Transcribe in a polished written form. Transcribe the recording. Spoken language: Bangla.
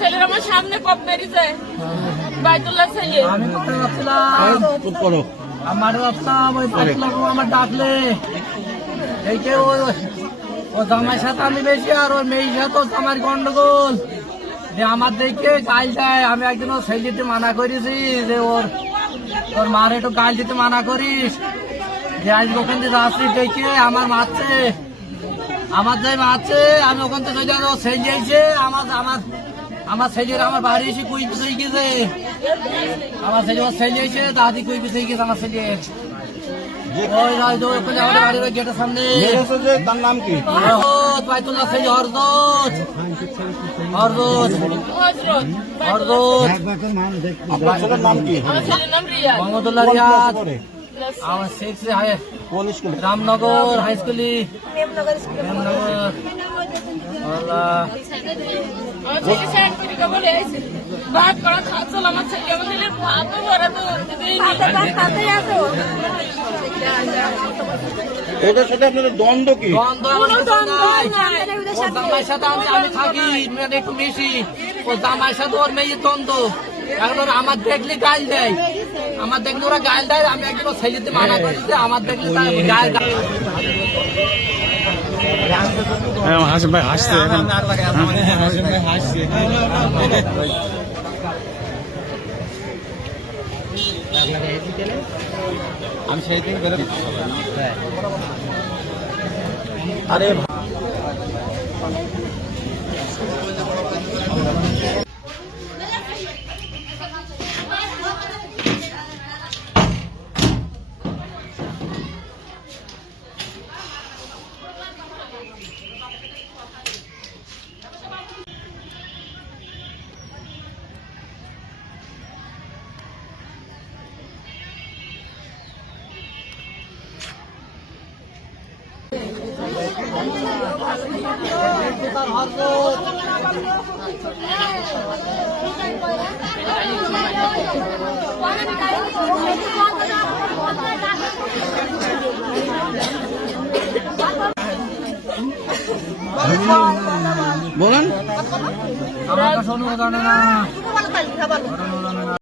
ছেলের আমার সামনে কপ মেরে যায় বাইতুল্লাহ ছেলে। আমি কোথায় যাচ্ছিলাম, আমার রাস্তাম ওই পাতলা আমার ডাকলে এই যে ও জামাই সাথে আমি বেশি আর ওই মেয়ের সাথে আমার গন্ডগোল যে আমার দেখে গাল দেয়। আমি একদিন ওর ছেলে দিতে মানা করেছি যে ওর মার একটু গাল দিতে মানা করিস, যে আজ ওখান থেকে যাচ্ছি দেখে আমার মারছে, আমার যাই মারছে। আমি ওখান থেকে চলে যাবো, ছেলে এসে আমার ছেলের আমার বাড়ি এসে কুই পিছিয়ে গেছে। আমার ছেলে ওর ছেলে এসে দাদি কুই পিছিয়ে গেছে আমার ছেলে। ওই আমাদের বাড়ির ওই গেটের সামনে। তার নাম কি? বাইতুল্লাহ ছেলে হরদত হরদত হরদত। আপনার ছেলের নাম কি? আমার ছেলের নাম রিয়াদ। মোহাম্মদুল্লাহ রিয়াদ। আমার শেখ কোন স্কুল? রামনগর হাই স্কুলে। রামনগর আমার ছেলে সার্টিফিকেট বলে আছে ভাত করা খাচ্ছিল। আমার ছেলে আমাদের ভাতও ভরা তো এটার সাথে আপনাদের দ্বন্দ্ব কি? জামাইয়ের সাথে আমি থাকি একটু বেশি, ও জামাইয়ের সাথে ওর মেয়ে দ্বন্দ্ব। এখন ওরা আমার দেখলে গাল দেয়, আমার দেখলে ওরা গাল দেয়। আমি একদম ছেলেতে মানা করি যে আমার দেখলে গাল দেয়। হাসিম ভাই হাসছে আমি সেই দিন বেরো আরে বলেন। আমার কাছে অনুমোদন না।